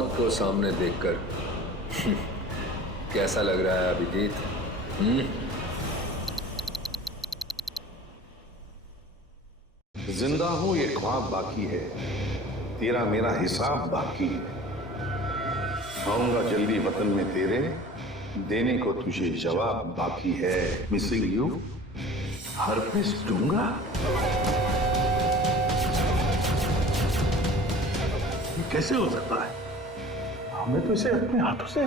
मौत को सामने देखकर कैसा लग रहा है अभिजीत? जिंदा हूं ये ख्वाब बाकी है, तेरा मेरा हिसाब बाकी है। आऊंगा जल्दी वतन में तेरे, देने को तुझे जवाब बाकी है। मिसिंग यू हरपिस दूंगा। ये कैसे हो सकता है? हमें तो इसे अपने हाथों से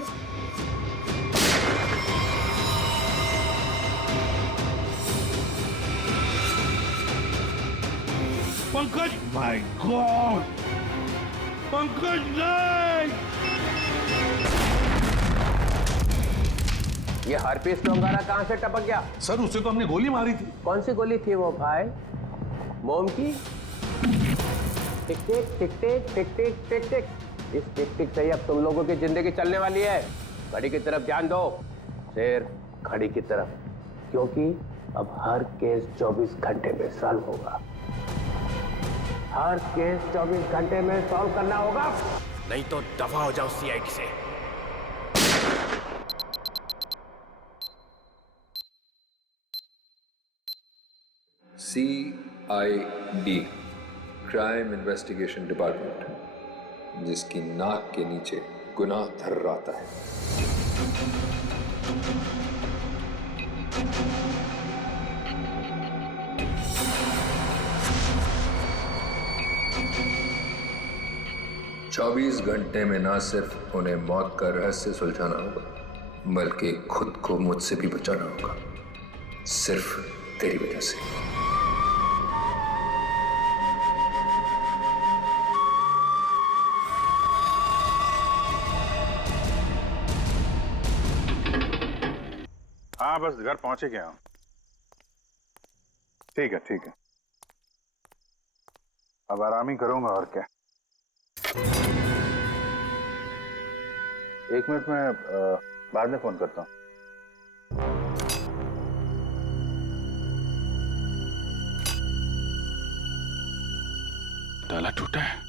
पंकज, माय गॉड, पंकज नहीं! ये हरपीस डोंगारा कहां से टपक गया? सर, उसे तो हमने गोली मारी थी। कौन सी गोली थी वो भाई? मोम की? टिक टिक टिक टिक टिक टिक टिक टिक। इस टिक टिक से ही अब तुम लोगों की जिंदगी चलने वाली है। घड़ी की तरफ ध्यान दो, सिर्फ घड़ी की तरफ, क्योंकि अब हर केस 24 घंटे में सॉल्व होगा। हर केस 24 घंटे में सॉल्व करना होगा, नहीं तो दफा हो जाओ सीआईडी से। CID, क्राइम इन्वेस्टिगेशन डिपार्टमेंट, जिसकी नाक के नीचे गुनाह थर्राता है। चौबीस घंटे में ना सिर्फ उन्हें मौत का रहस्य सुलझाना होगा, बल्कि खुद को मुझसे भी बचाना होगा, सिर्फ तेरी वजह से। हाँ, बस घर पहुंचे गया हूं। ठीक है, ठीक है, अब आराम ही करूंगा और क्या। एक मिनट में बाद में फोन करता हूं। ताला टूटा है।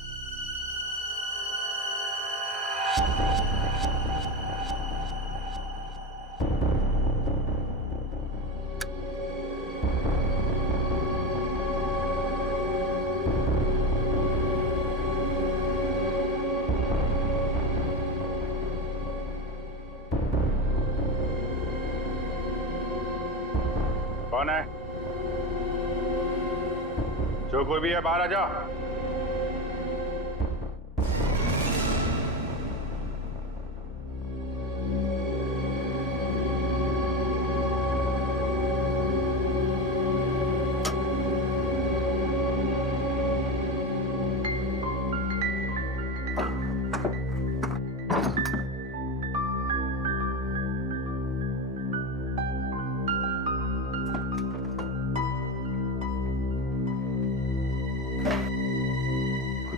कौन है? जो कोई भी है बाहर आ जाओ।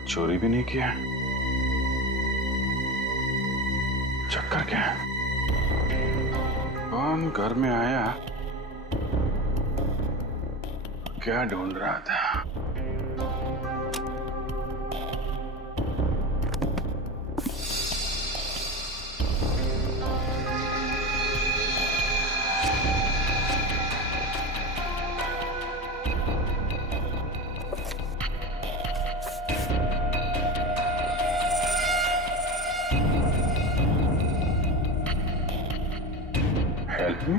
चोरी भी नहीं किया, चक्कर क्या है? कौन घर में आया? क्या ढूंढ रहा था? Help me?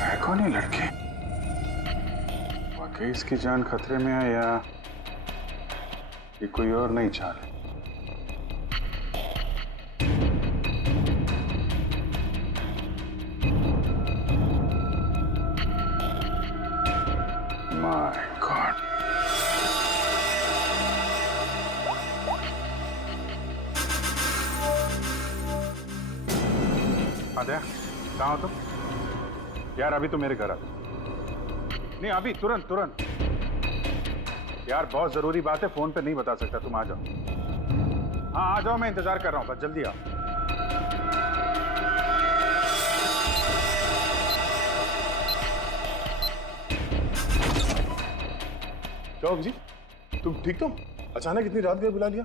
है कौन ये लड़के? वाकई इसकी जान खतरे में है या ये कोई और नई चाल है? माय गॉड, आद्या, कहाँ हो तुम? यार अभी तो मेरे घर आ। नहीं अभी, तुरंत तुरंत। यार बहुत जरूरी बात है, फोन पे नहीं बता सकता, तुम आ जाओ। हाँ आ जाओ, मैं इंतजार कर रहा हूँ, बस जल्दी आओ। क्या जी, तुम ठीक तो? अचानक इतनी रात गए बुला लिया,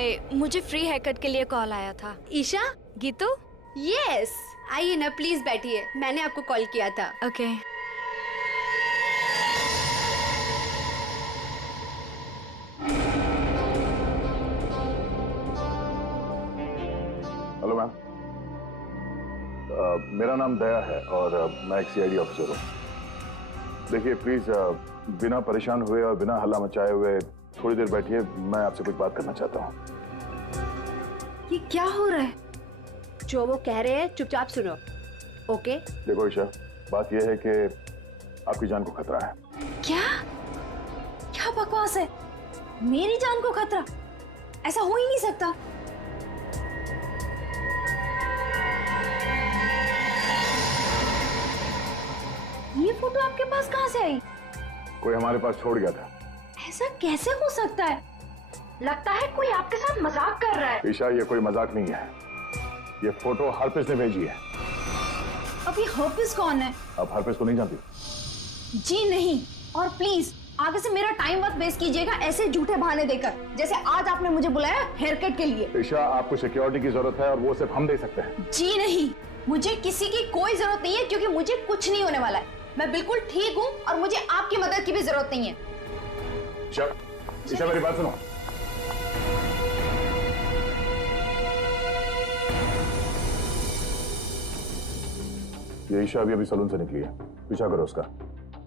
हाय, मुझे फ्री हेयर कट के लिए कॉल आया था। ईशा? गीतू? यस, आइए ना प्लीज बैठिए, मैंने आपको कॉल किया था। ओके। हेलो मैम, मेरा नाम दया है और मैं एक सीआईडी ऑफिसर हूँ। देखिए प्लीज बिना परेशान हुए और बिना हल्ला मचाए हुए थोड़ी देर बैठिए, मैं आपसे कुछ बात करना चाहता हूँ। ये क्या हो रहा है? जो वो कह रहे हैं चुपचाप सुनो, ओके? देखो ईशा, बात यह है कि आपकी जान को खतरा है। क्या? क्या बकवास है? मेरी जान को खतरा? ऐसा हो ही नहीं सकता। ये फोटो आपके पास कहाँ से आई? कोई हमारे पास छोड़ गया था। ऐसा कैसे हो सकता है? लगता है कोई आपके साथ मजाक कर रहा है। ईशा, ये कोई मजाक नहीं है, ये फोटो हरप्रीत ने भेजी है। अभी हरप्रीत कौन है? आप हरप्रीत को नहीं जानती? जी नहीं, और प्लीज आगे से मेरा टाइम मत वेस्ट कीजिएगा ऐसे झूठे बहाने देकर, जैसे आज आपने मुझे बुलाया हेयर कट के लिए। ईशा, आपको सिक्योरिटी की जरूरत है और वो सिर्फ हम दे सकते हैं। जी नहीं, मुझे किसी की कोई जरूरत नहीं है, क्योंकि मुझे कुछ नहीं होने वाला है। मैं बिल्कुल ठीक हूँ और मुझे आपकी मदद की भी जरूरत नहीं है। ईशा, मेरी बात सुनो। ये ईशा अभी सलून से निकली है, पीछा करो उसका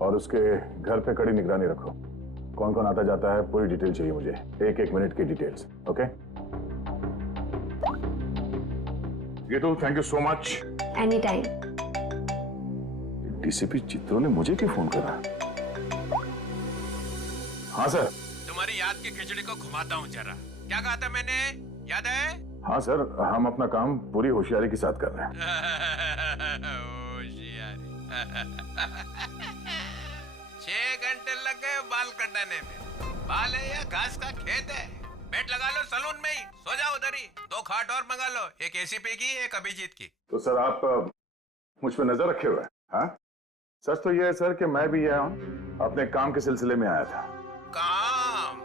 और उसके घर पे कड़ी निगरानी रखो। कौन कौन आता जाता है पूरी डिटेल चाहिए मुझे, एक एक मिनट की details. Okay Geetu, thank you so much. Any time. DCP चित्रों ने मुझे क्यों फोन करा? हाँ सर। तुम्हारी याद की खिचड़ी को घुमाता हूँ जरा। क्या कहा था मैंने, याद है? हाँ सर, हम अपना काम पूरी होशियारी के साथ कर रहे हैं। होशियारी। 6 घंटे लग गए बाल कटाने में। बाल है या घास का खेत है? बेड लगा लो सलून में ही, सो जाओ उधर ही। 2 खाट और मंगा लो, एक एसीपी की, एक अभिजीत की। तो सर आप मुझ पे नजर रखे हुए हैं? हाँ, सच तो ये है सर कि मैं भी यहाँ अपने काम के सिलसिले में आया था। काम?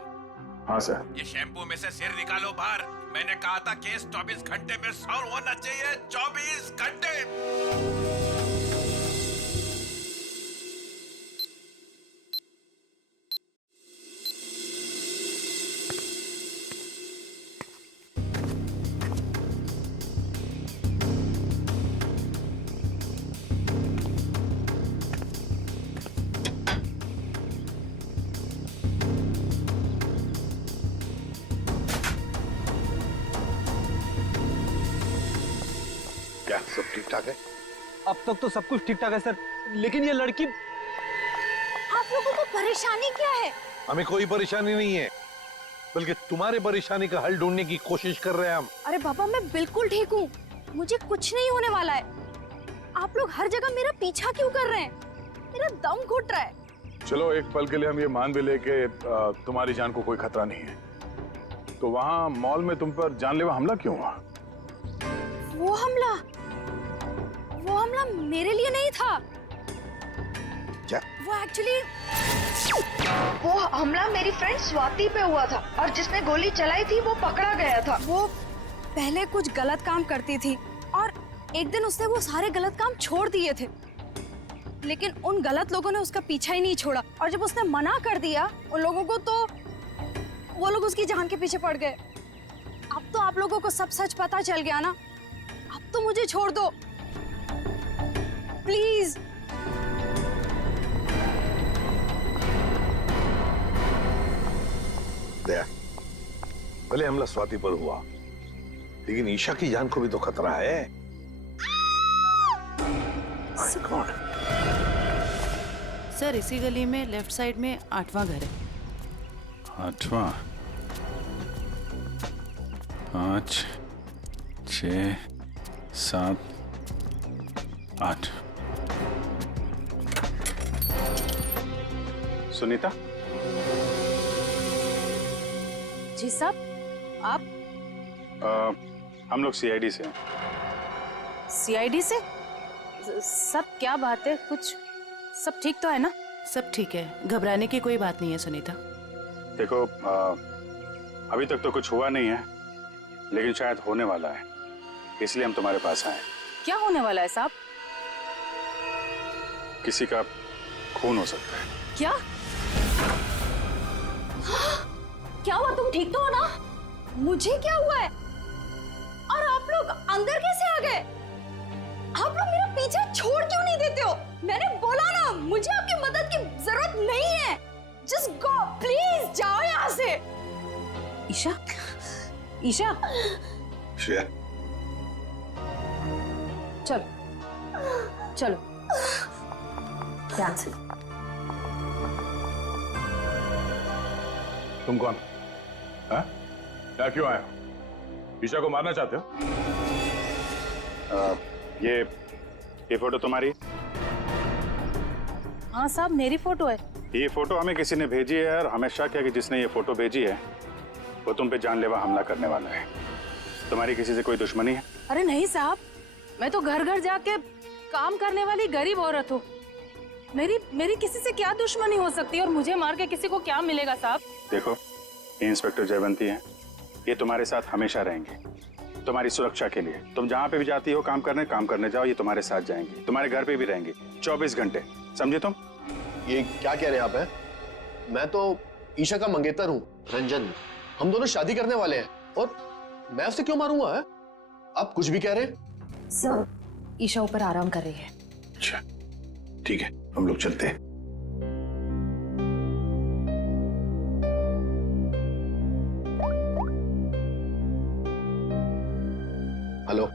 हाँ सर। ये शैम्पू में से सिर निकालो बाहर। मैंने कहा था केस 24 घंटे में सॉल्व होना चाहिए। 24 घंटे। क्या सब ठीक ठाक है? अब तक तो सब कुछ ठीक ठाक है सर, लेकिन ये लड़की। आप लोगों को परेशानी क्या है? हमें कोई परेशानी नहीं है, बल्कि तुम्हारे परेशानी का हल ढूंढने की कोशिश कर रहे हैं हम। अरे बाबा, मैं बिल्कुल ठीक हूँ, मुझे कुछ नहीं होने वाला है। आप लोग हर जगह मेरा पीछा क्यों कर रहे हैं? मेरा दम घुट रहा है। चलो एक पल के लिए हम ये मान भी ले कि तुम्हारी जान को कोई खतरा नहीं है, तो वहाँ मॉल में तुम पर जानलेवा हमला क्यों हुआ? वो हमला मेरे लिए नहीं था। क्या? वो हमला मेरी फ्रेंड स्वाति पे हुआ था, और जिसने गोली चलाई थी वो पकड़ा गया था। वो पहले कुछ गलत काम करती थी और एक दिन उसने वो सारे गलत काम छोड़ दिए थे, लेकिन उन गलत लोगों ने उसका पीछा ही नहीं छोड़ा, और जब उसने मना कर दिया उन लोगों को, तो वो लोग उसकी जान के पीछे पड़ गए। अब तो आप लोगों को सब सच पता चल गया ना, अब तो मुझे छोड़ दो प्लीज। दया, भले हमला स्वाति पर हुआ, लेकिन ईशा की जान को भी तो खतरा है। God. सर इसी गली में लेफ्ट साइड में 8वां घर है। 8वां? 5, 6, 7, 8। सुनीता? जी साहब, आप? हम लोग सीआईडी से हैं। सीआईडी से? सब क्या बात है? कुछ सब ठीक तो है ना? सब ठीक है, घबराने की कोई बात नहीं है सुनीता। देखो, अभी तक तो कुछ हुआ नहीं है, लेकिन शायद होने वाला है, इसलिए हम तुम्हारे पास आए। क्या होने वाला है साहब? किसी का खून हो सकता है। क्या? क्या हुआ? तुम ठीक तो हो ना? मुझे क्या हुआ है? और आप लोग अंदर कैसे आ गए? आप लोग मेरा पीछा छोड़ क्यों नहीं देते हो? मैंने बोला ना, मुझे आपकी मदद की जरूरत नहीं है। जस्ट गो प्लीज, जाओ यहाँ से। ईशा, ईशा, श्रेया, चलो चलो ध्यान से। तुम कौन? हाँ? क्या क्यों आए हो? ईशा को मारना चाहते हो? ये फोटो तुम्हारी? हाँ साहब, मेरी फोटो है। ये फोटो हमें किसी ने भेजी है और हमें शक है कि जिसने ये फोटो भेजी है वो तुम पे जानलेवा हमला करने वाला है। तुम्हारी किसी से कोई दुश्मनी है? अरे नहीं साहब, मैं तो घर घर जाके काम करने वाली गरीब औरत हूँ। मेरी किसी से क्या दुश्मनी हो सकती है और मुझे मार के किसी को क्या मिलेगा साहब? देखो, ये इंस्पेक्टर जयवंती है, ये तुम्हारे साथ हमेशा रहेंगे, तुम्हारी सुरक्षा के लिए। तुम जहाँ पे भी जाती हो काम करने जाओ, ये तुम्हारे साथ जाएंगे, तुम्हारे घर पे भी रहेंगे 24 घंटे, समझे तुम? ये क्या कह रहे हैं आप? है मैं तो ईशा का मंगेतर हूँ, रंजन। हम दोनों शादी करने वाले हैं और मैं उसे क्यों मारूंगा? है आप कुछ भी कह रहे हैं? सर, ईशा ऊपर आराम कर रही है। अच्छा ठीक है, हम लोग चलते हैं। हेलो,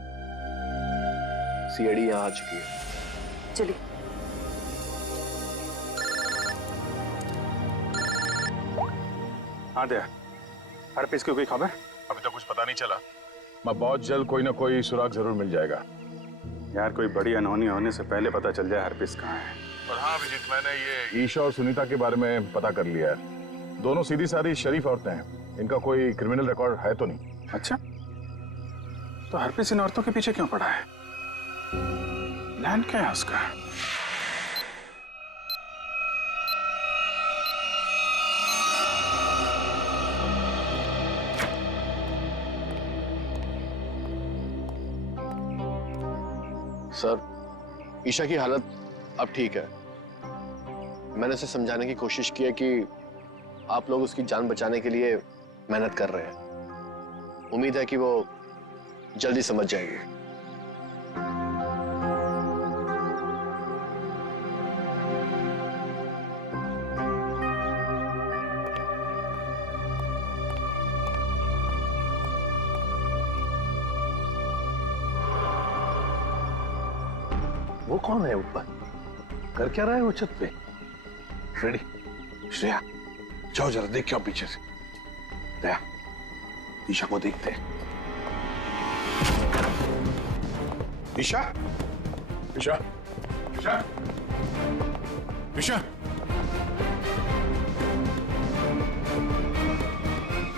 सीआईडी यहाँ आ चुकी है। चलिए। हाँ दया, हर पीस की कोई खबर? अभी तक कुछ पता नहीं चला। मैं बहुत जल्द कोई ना कोई सुराग जरूर मिल जाएगा। यार कोई बड़ी अनहोनी होने से पहले पता चल जाए हर पीस कहाँ है। और हाँ अभिजीत, मैंने ये ईशा और सुनीता के बारे में पता कर लिया है। दोनों सीधी सादी शरीफ औरतें हैं, इनका कोई क्रिमिनल रिकॉर्ड है तो नहीं। अच्छा, तो हर पीस इन औरतों के पीछे क्यों पड़ा है? प्लान क्या है उसका? सर, ईशा की हालत अब ठीक है। मैंने उसे समझाने की कोशिश की है कि आप लोग उसकी जान बचाने के लिए मेहनत कर रहे हैं। उम्मीद है कि वो जल्दी समझ जाएगी। वो कौन है ऊपर? कर क्या रहा है वो छत पे? फ्रेडी, श्रेया, जाओ जरा देख के आओ पीछे से। दया, ईशा को देखते हैं। ईशा, ईशा, ईशा, ईशा।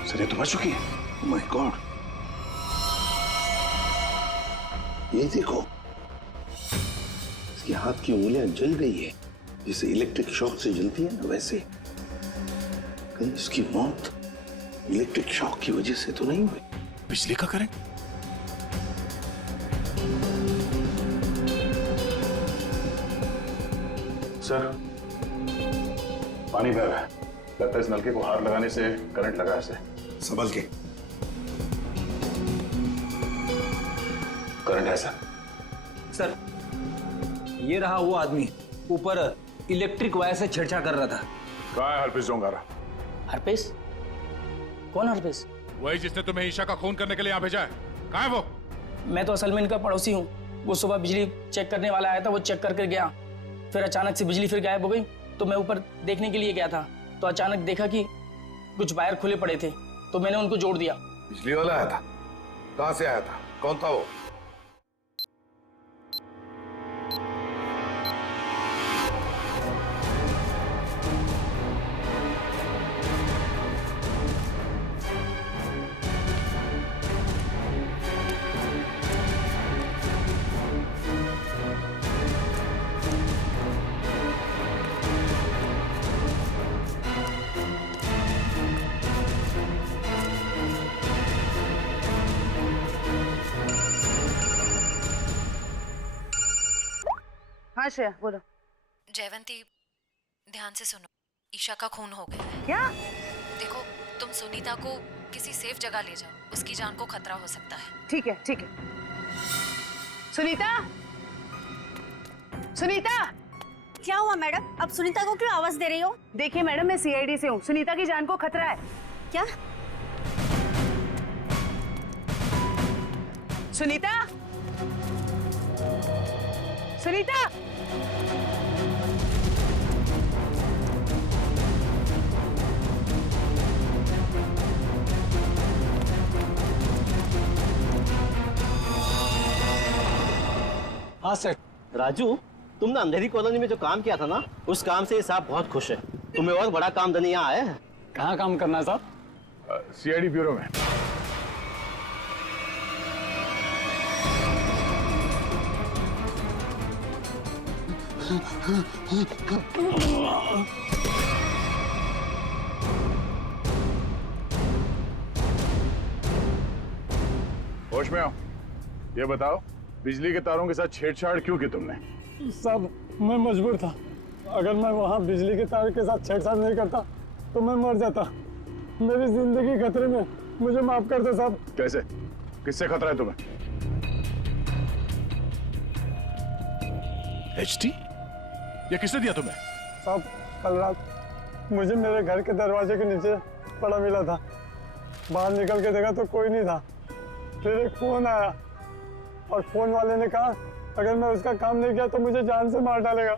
सर ये तो मर चुकी है। माय गॉड, ये देखो, इसके हाथ की उंगलियां जल गई है, जैसे इलेक्ट्रिक शॉक से जलती है ना, वैसे। कहीं इसकी मौत इलेक्ट्रिक शॉक की वजह से तो नहीं हुई? बिजली का करंट? सर, पानी बह रहा है, लगता है इस नलके को हाथ लगाने से करंट लगा इसे। संभल के। करंट है सर। सर, ये रहा वो आदमी, ऊपर इलेक्ट्रिक वायर से छेड़छाड़ कर रहा था। कहाँ है हरपीस डोंगारा? हरपेश? कौन हरपेश? वही जिसने तुम्हें ईशा का खून करने के लिए यहाँ भेजा है। कहाँ है वो? मैं तो असल में इनका पड़ोसी हूँ। वो सुबह बिजली चेक करने वाला आया था, वो चेक करके गया, फिर अचानक से बिजली फिर गायब हो गई। तो मैं ऊपर देखने के लिए गया था, तो अचानक देखा कि कुछ वायर खुले पड़े थे, तो मैंने उनको जोड़ दिया। बिजली वाला आया था? कहाँ से आया था? कौन था वो? हाँ श्रेया बोलो। जयवंती, ध्यान से सुनो, ईशा का खून हो गया है। क्या? देखो, तुम सुनीता को किसी सेफ जगह ले जाओ, उसकी जान को खतरा हो सकता है। ठीक है ठीक है। सुनीता, सुनीता। क्या हुआ मैडम? अब सुनीता को क्यों आवाज दे रही हो? देखिए मैडम, मैं सीआईडी से हूँ, सुनीता की जान को खतरा है। क्या? सुनीता, सुनीता। हाँ सर। राजू, तुमने अंधेरी कॉलोनी में जो काम किया था ना, उस काम से ये साहब बहुत खुश है। तुम्हें और बड़ा काम देने यहाँ आए हैं। कहाँ काम करना है साहब? सीआईडी ब्यूरो में। होश में आओ। ये बताओ, बिजली के तारों के साथ छेड़छाड़ क्यों की तुमने? साहब, मैं मजबूर था। अगर मैं वहाँ बिजली के तार के साथ छेड़छाड़ नहीं करता तो मैं मर जाता। मेरी जिंदगी खतरे में, मुझे माफ कर दो साहब। कैसे? किससे खतरा है तुम्हें? एचटी? ये किसने दिया तुम्हें? साहब, कल रात मुझे मेरे घर के दरवाजे के नीचे पड़ा मिला था। बाहर निकल के देखा तो कोई नहीं था। फिर एक फोन आया और फोन वाले ने कहा अगर मैं उसका काम नहीं किया तो मुझे जान से मार डालेगा।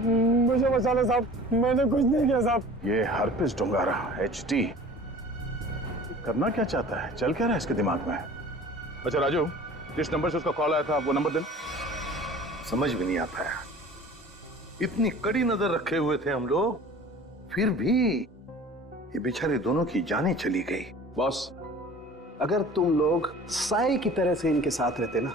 मुझे बचा ले साहब, मैंने कुछ नहीं किया साहब। ये हरपिस डोंगारा एचटी करना क्या चाहता है? चल क्या रहा है इसके दिमाग में? अच्छा राजू, जिस नंबर से उसका कॉल आया था वो नंबर देना। समझ में नहीं आता है, इतनी कड़ी नजर रखे हुए थे हम लोग, फिर भी ये बेचारे दोनों की जानें चली गई। बॉस, अगर तुम लोग साए की तरह से इनके साथ रहते ना,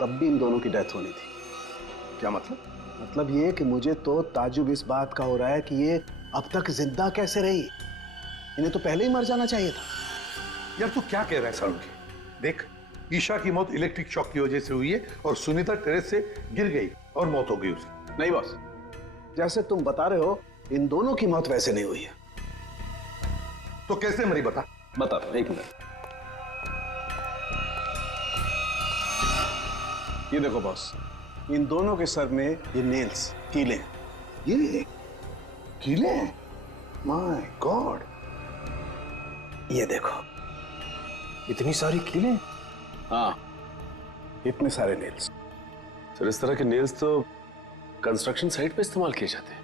तब भी इन दोनों की डेथ होनी थी। क्या मतलब? मतलब ये कि मुझे तो ताजुब इस बात का हो रहा है कि ये अब तक जिंदा कैसे रही। इन्हें तो पहले ही मर जाना चाहिए था। यार तू क्या कह रहा है सारुण? देख, ईशा की मौत इलेक्ट्रिक शॉक की वजह से हुई है और सुनीता टेरेस से गिर गई और मौत हो गई उसकी। नहीं बॉस, जैसे तुम बता रहे हो इन दोनों की मौत वैसे नहीं हुई है। तो कैसे मरी बता? बता, एक मिनट। ये देखो बॉस, इन दोनों के सर में ये नेल्स, कीले। ये कीले? माय गॉड, ये देखो, इतनी सारी कीले? हाँ, इतने सारे नेल्स। सर, इस तरह के नेल्स तो कंस्ट्रक्शन साइट पे इस्तेमाल किए जाते हैं।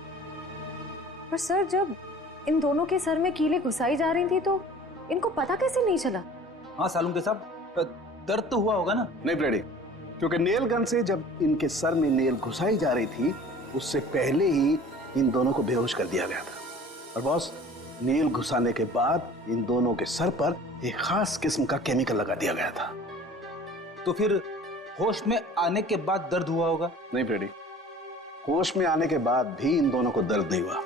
पर सर, जब इन दोनों के सर में कीले घुसाई जा रही थी तो इनको पता कैसे नहीं चला? हाँ सालुंके साहब, दर्द तो हुआ होगा ना? नहीं ब्रेडी, क्योंकि नेल गन से जब इनके सर में नेल घुसाई जा रही थी उससे पहले ही इन दोनों को बेहोश कर दिया गया था। और बॉस, नेल घुसाने के बाद इन दोनों के सर पर एक खास किस्म का केमिकल लगा दिया गया था। तो फिर होश में आने के बाद दर्द हुआ होगा? नहीं ब्रेडी, होश में आने के बाद भी इन दोनों को दर्द नहीं हुआ,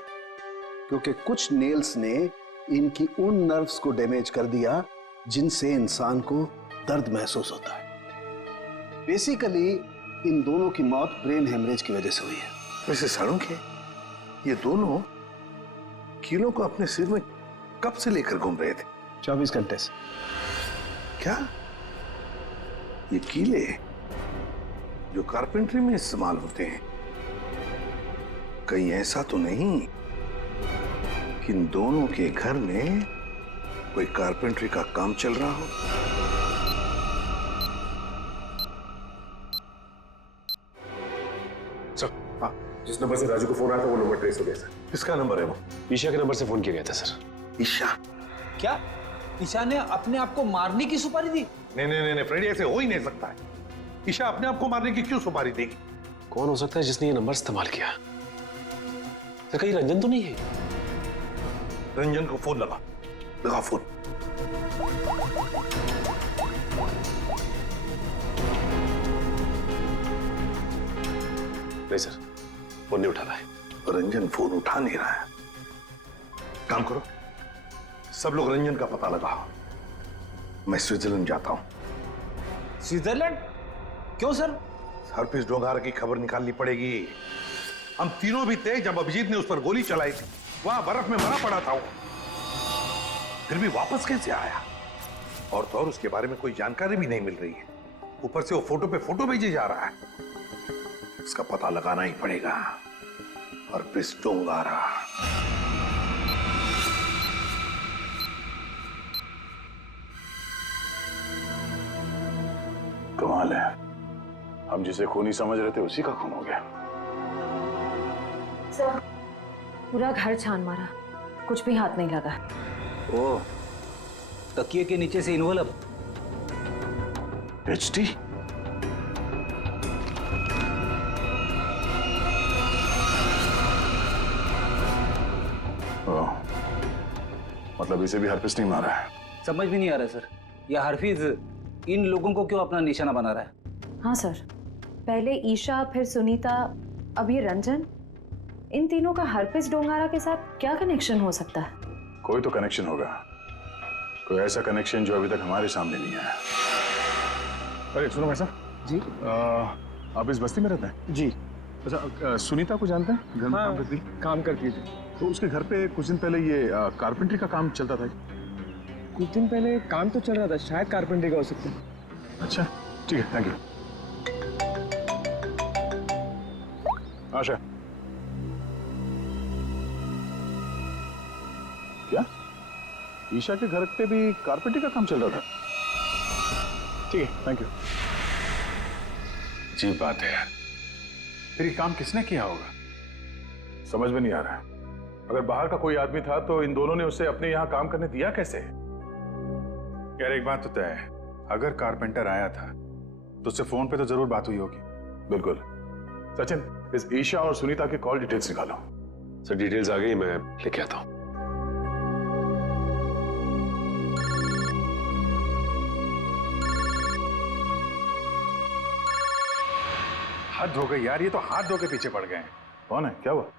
क्योंकि कुछ नेल्स ने इनकी उन नर्व्स को डैमेज कर दिया जिनसे इंसान को दर्द महसूस होता है। बेसिकली इन दोनों की मौत ब्रेन हेमरेज की वजह से हुई है। वैसे सारुण के ये दोनों कीलों को अपने सिर में कब से लेकर घूम रहे थे? 24 घंटे से। क्या ये कीले जो कारपेंट्री में इस्तेमाल होते हैं, कहीं ऐसा तो नहीं कि इन दोनों के घर में कोई कारपेंट्री का काम चल रहा हो? जिस नंबर से राजू को फोन आया था वो नंबर ट्रेस हो गया सर। किसका नंबर है वो? ईशा के नंबर से फोन किया गया था सर। ईशा? क्या ईशा ने अपने आप को मारने की सुपारी दी? नहीं नहीं नहीं फ्रेडी, ऐसे हो ही नहीं सकता है। ईशा अपने आप को मारने की क्यों सुपारी देगी? कौन हो सकता है जिसने ये नंबर इस्तेमाल किया? सर, कहीं रंजन तो नहीं है? रंजन को फोन लगा फोन। नहीं सर, फोन नहीं उठा रहा है। रंजन फोन उठा नहीं रहा है। काम करो, सब लोग रंजन का पता लगाओ। मैं स्विट्जरलैंड जाता हूं। स्विट्जरलैंड? क्यों सर? हरप्रीत डोंगार की खबर निकालनी पड़ेगी। हम तीनों भी थे जब अभिजीत ने उस पर गोली चलाई थी। वहां बर्फ में मरा पड़ा था वो, फिर भी वापस कैसे आया? और तो और उसके बारे में कोई जानकारी भी नहीं मिल रही है। ऊपर से वो फोटो पे फोटो भेजे जा रहा है। इसका पता लगाना ही पड़ेगा। हरप्रीत डोंगारा। कमाल है, हम जिसे खूनी समझ रहे थे उसी का खून हो गया। सर, पूरा घर छान मारा, कुछ भी हाथ नहीं लगा। ओ, तकिए के नीचे से इन्वॉल्व। एचटी? मतलब इसे भी हरप्रीत नहीं मारा है? समझ भी नहीं आ रहा सर, यह हरफीज इन लोगों को क्यों अपना निशाना बना रहा है? हाँ सर, पहले ईशा, फिर सुनीता, अब ये रंजन। इन तीनों का हरप्रीत डोंगारा के साथ क्या कनेक्शन हो सकता है? कोई तो कनेक्शन होगा, कोई ऐसा कनेक्शन जो अभी तक हमारे सामने नहीं आया। अरे सुनो भाई साहब जी, आप इस बस्ती में रहते हैं? जी। अच्छा, सुनीता को जानते हैं? घर में काम करती? काम करती थी। तो उसके घर पे कुछ दिन पहले ये कारपेंटरी का काम चलता था। कुछ दिन पहले काम तो चल रहा था, शायद कारपेंटरी का हो सकता है। अच्छा ठीक है, थैंक यू। आशा, क्या ईशा के घर पे भी कारपेंटरी का काम चल रहा था? ठीक है, थैंक यू। अजीब बात है यार, फिर ये काम किसने किया होगा? समझ में नहीं आ रहा है। अगर बाहर का कोई आदमी था तो इन दोनों ने उसे अपने यहाँ काम करने दिया कैसे? यार एक बात तो तय है, अगर कारपेंटर आया था तो उससे फोन पे तो जरूर बात हुई होगी। बिल्कुल। सचिन, इस ईशा और सुनीता के कॉल डिटेल्स निकालो। सर डिटेल्स आ गई, मैं लेके आता हूँ। हद हो गई यार, ये तो हाथ धो के पीछे पड़ गए हैं। कौन है, क्या हुआ?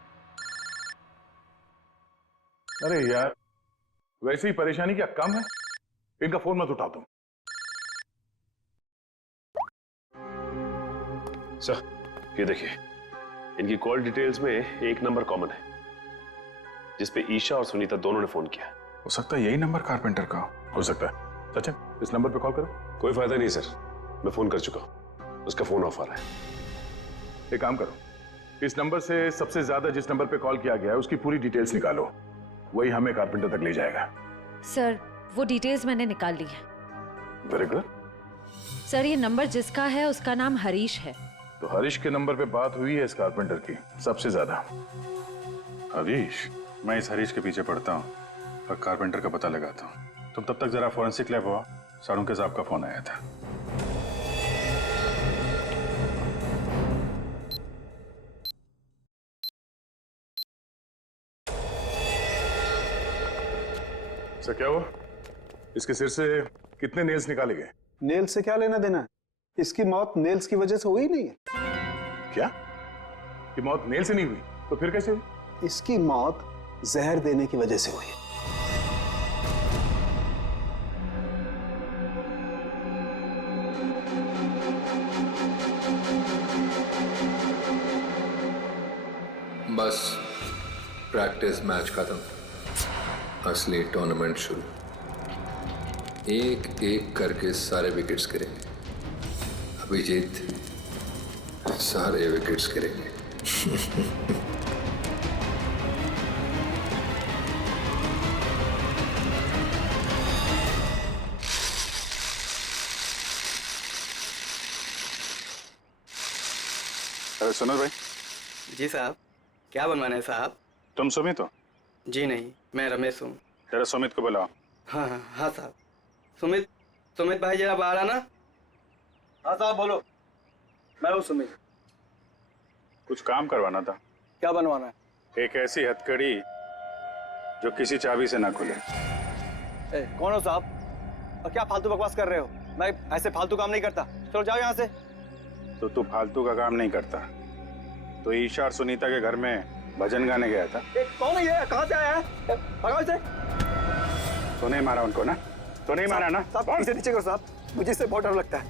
अरे यार, वैसे ही परेशानी क्या कम है? इनका फोन मत उठाओ तुम। सर ये देखिए, इनकी कॉल डिटेल्स में एक नंबर कॉमन है जिसपे ईशा और सुनीता दोनों ने फोन किया। हो सकता है यही नंबर कारपेंटर का हो सकता है। सचिन, इस नंबर पे कॉल करो। कोई फायदा नहीं सर, मैं फोन कर चुका हूं, उसका फोन ऑफ आ रहा है। एक काम करो, इस नंबर से सबसे ज्यादा जिस नंबर पे कॉल किया गया है उसकी पूरी डिटेल्स निकालो, वही हमें कारपेंटर तक ले जाएगा। सर, वो डिटेल्स मैंने निकाल ली है। Very good. सर, ये नंबर जिसका है उसका नाम हरीश है। तो हरीश के नंबर पे बात हुई है इस कारपेंटर की सबसे ज्यादा। हरीश? मैं इस हरीश के पीछे पड़ता हूँ और कारपेंटर का पता लगाता हूँ। तुम तब तक जरा फॉरेंसिक लैब हुआ, सारुंके साहब का फोन आया था। सर क्या हुआ? इसके सिर से कितने नेल्स निकाले गए? नेल से क्या लेना देना है? इसकी मौत नेल्स की वजह से हुई नहीं है। क्या? कि मौत नेल से नहीं हुई तो फिर कैसे हुई? इसकी मौत जहर देने की वजह से हुई है। बस प्रैक्टिस मैच खत्म, असली टूर्नामेंट शुरू। एक एक करके सारे विकेट्स गिरेंगे। अभिजीत सारे विकेट्स गिरेंगे। अरे सुनो भाई। जी साहब, क्या बनवाना है साहब? तुम सुमित हो? जी नहीं, मैं रमेश हूँ। जरा सुमित को बुलाओ। हाँ हाँ हाँ साहब। सुमित, सुमित भाई जरा बाहर आना। हाँ साहब बोलो। मैं हूँ सुमित। कुछ काम करवाना था। क्या बनवाना है? एक ऐसी हथकड़ी जो किसी चाबी से ना खुले। कौन हो साहब और क्या फालतू बकवास कर रहे हो? मैं ऐसे फालतू काम नहीं करता। चलो जाओ यहाँ से। तो तू फालतू का काम नहीं करता तो ईशा और सुनीता के घर में भजन गाने गया था। कौन है ये? कहाँ से आया है? भगाओ इसे। तो नहीं मारा उनको ना? तो नहीं मारा ना? साहब इसे नीचे करो साहब, मुझे इससे बहुत डर लगता है।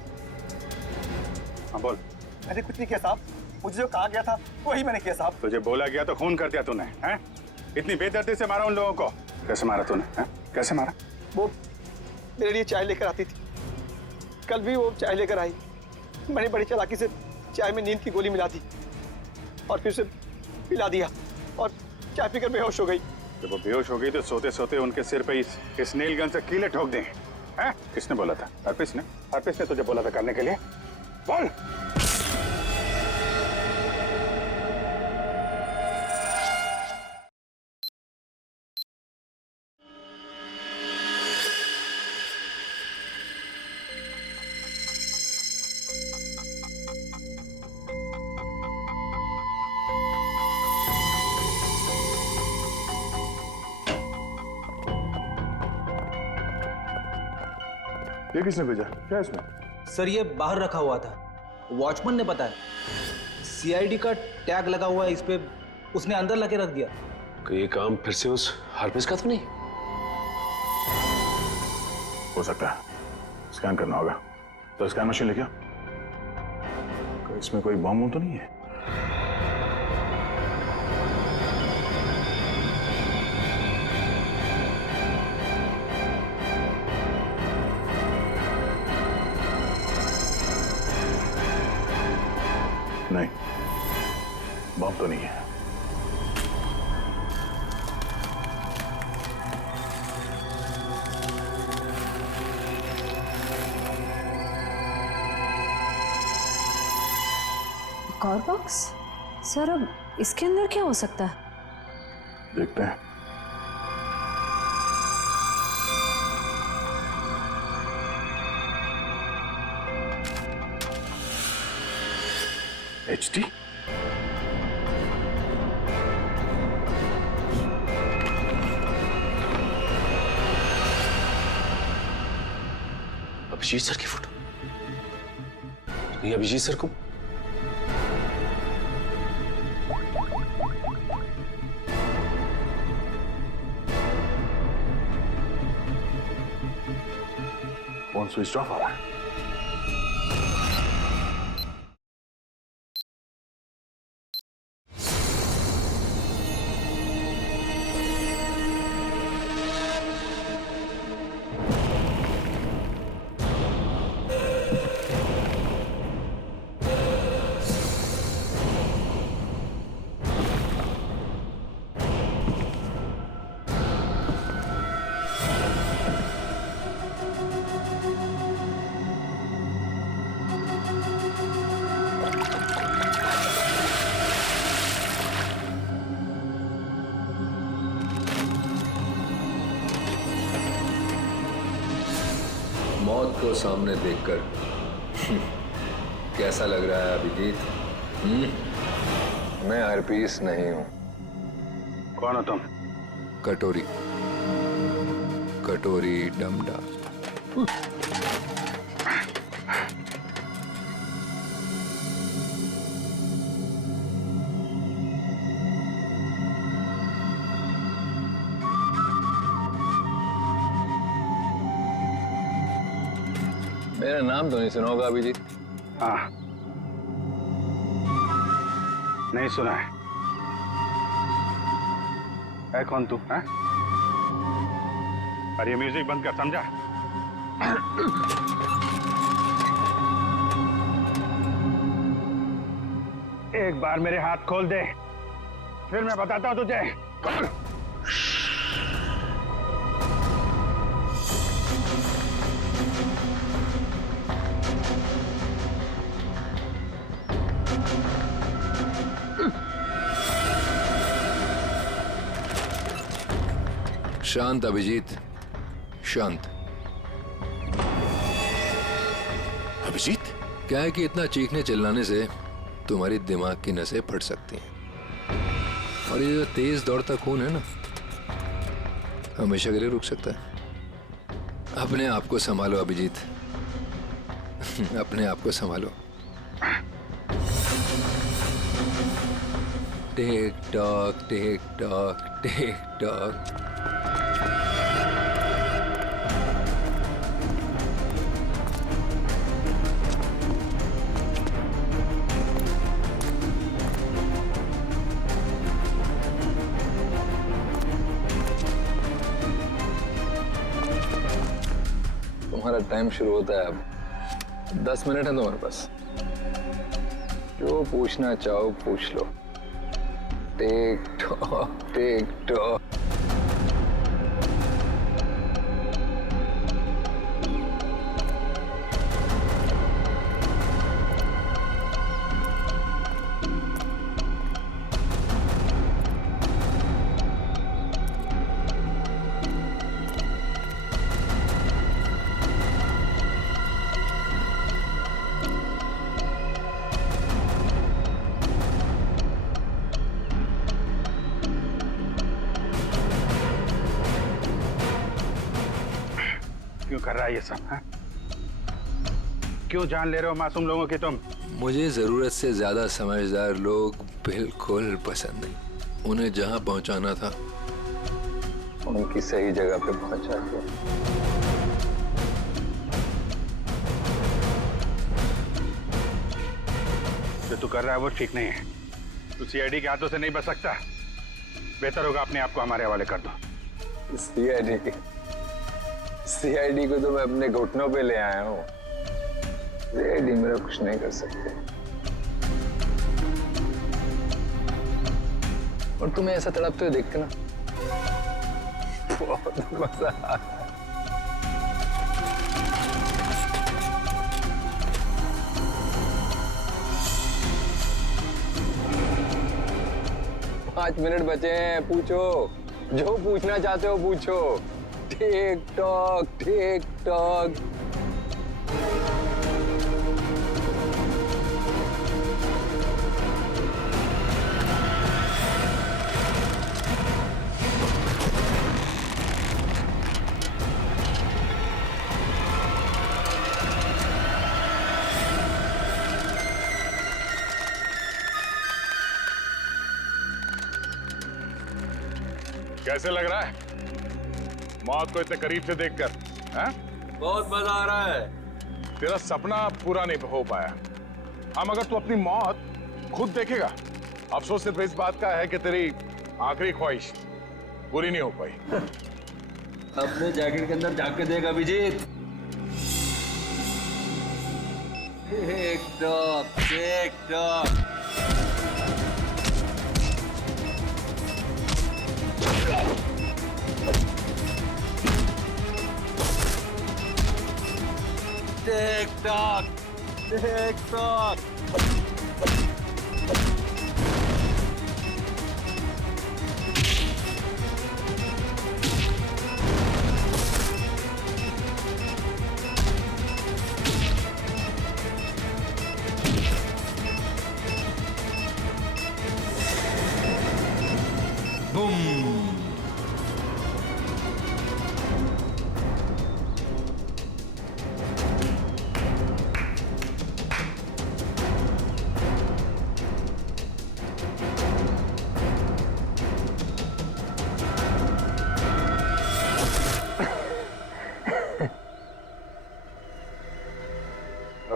हाँ बोल। मैंने कुछ नहीं किया साहब, मुझे जो कहा गया था वही मैंने किया साहब। तुझे बोला गया तो खून कर दिया तूने, हैं? इतनी बेदर्दी से मारा उन लोगों को? कैसे मारा तूने, हैं? कैसे मारा? वो मेरे लिए चाय लेकर आती थी, कल भी वो चाय लेकर आई। मैंने बड़ी चालाकी से चाय में नींद की गोली मिला दी और फिर उसे पिला दिया और चाय पीकर बेहोश हो गई। जब वो बेहोश हो गई तो सोते सोते उनके सिर पे इस नील गन से कीले ठोक दें, हैं? किसने बोला था? हरप्रीत ने? हरप्रीत ने तुझे बोला था करने के लिए? बोल। ये किसने भेजा? क्या है इसमें? सर ये बाहर रखा हुआ था, वॉचमैन ने बताया। सीआईडी का टैग लगा हुआ है इस पे, उसने अंदर लगे रख दिया। ये काम फिर से उस हरप्रीत का तो नहीं? हो सकता है, स्कैन करना होगा। तो स्कैन मशीन लेके आओ। इसमें कोई बॉम्ब तो नहीं है? नहीं, बॉम्ब तो नहीं है। एक और बॉक्स? सर अब इसके अंदर क्या हो सकता है? देखते हैं। HD? अभिजीत सर की फोटो? ये अभिजीत सर को? फोन स्विच ऑफ आ रहा है। मौत को सामने देखकर कैसा लग रहा है अभिजीत? मैं हरप्रीत नहीं हूं। कौन हो तुम? कटोरी, कटोरी डमडा। मेरा नाम तो नहीं सुना होगा अभिजीत? हाँ, नहीं सुना है। कौन तू? हैं? और ये म्यूजिक बंद कर, समझा? एक बार मेरे हाथ खोल दे, फिर मैं बताता हूं तुझे। शांत अभिजीत, शांत। अभिजीत? क्या है कि इतना चीखने चिल्लाने से तुम्हारी दिमाग की नसें फट सकती हैं, और ये जो तेज दौड़ता खून है ना, हमेशा के लिए रुक सकता है। अपने आप को संभालो अभिजीत, अपने आप को संभालो। टिक tock, tick tock, tick talk. Time शुरू होता है अब। 10 मिनट है तुम्हारे पास, जो पूछना चाहो पूछ लो। Tech talk tech talk. क्यों कर रहा है ये सब? है? क्यों जान ले रहे हो मासूम लोगों की तुम? मुझे जरूरत से ज्यादा समझदार लोग बिल्कुल पसंद नहीं। उन्हें जहां पहुंचाना था उनकी सही जगह पे पहुंचा दिया। जो तू कर रहा है वो ठीक नहीं है। तू सीआईडी के हाथों से नहीं बच सकता। बेहतर होगा अपने आप को हमारे हवाले कर दो। सीआईडी को तो मैं अपने घुटनों पे ले आया हूँ। सीआईडी मेरा कुछ नहीं कर सकते। और तुम्हें ऐसा तड़पते हुए देख के ना बहुत मजा आ रहा है। 5 मिनट बचे हैं, पूछो जो पूछना चाहते हो पूछो। टिक टॉक टिक टॉक। कैसे लग रहा है मौत को इतने करीब से देखकर? हैं? बहुत मजा आ रहा है। तेरा सपना पूरा नहीं हो पाया। हम अगर तू अपनी मौत खुद देखेगा, अफसोस सिर्फ इस बात का है कि तेरी आखिरी ख्वाहिश पूरी नहीं हो पाई। अपने जैकेट के अंदर झांक के देख Abhijeet. Tick tock tick tock. Tick tock tick tock.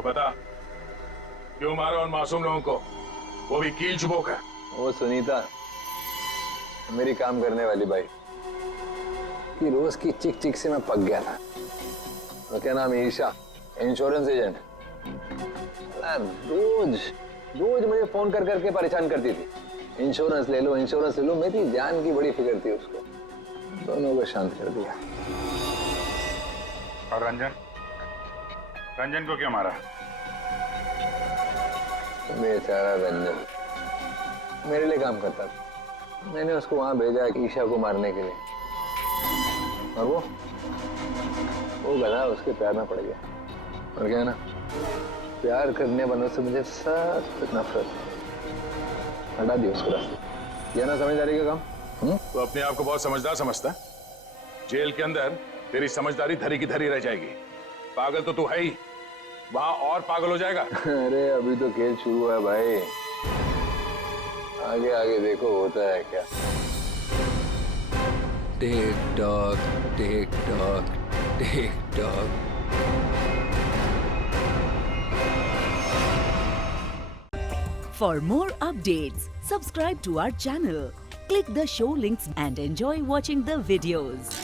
बता क्यों मारा उन मासूम लोगों को, वो भी कील चुबो कर? वो सुनीता मेरी काम करने वाली बाई कि रोज की चिक चिक से मैं पक गया था। तो क्या नाम है, ईशा, इंश्योरेंस एजेंट। रोज मुझे फोन कर करके परेशान करती थी, इंश्योरेंस ले लो इंश्योरेंस ले लो। मेरी जान की बड़ी फिक्र थी उसको। दोनों को शांत कर दिया। और रंजन को क्यों मारा? बेचारा रंजन मेरे लिए काम करता था। मैंने उसको वहां भेजा ईशा को मारने के लिए, और वो गधा उसके प्यार में पड़ गया। और क्या ना, प्यार करने वालों से मुझे सख्त नफरत। हटा दिया उसको रास्ते। यह ना समझदारी का काम। तो अपने आप को बहुत समझदार समझता है। जेल के अंदर तेरी समझदारी धरी की धरी रह जाएगी। पागल तो तू है ही, वहां और पागल हो जाएगा। अरे अभी तो खेल शुरू है भाई, आगे आगे देखो होता है क्या। टिक tock tick tock tick talk. For more updates, subscribe to our channel, click the show links and enjoy watching the videos.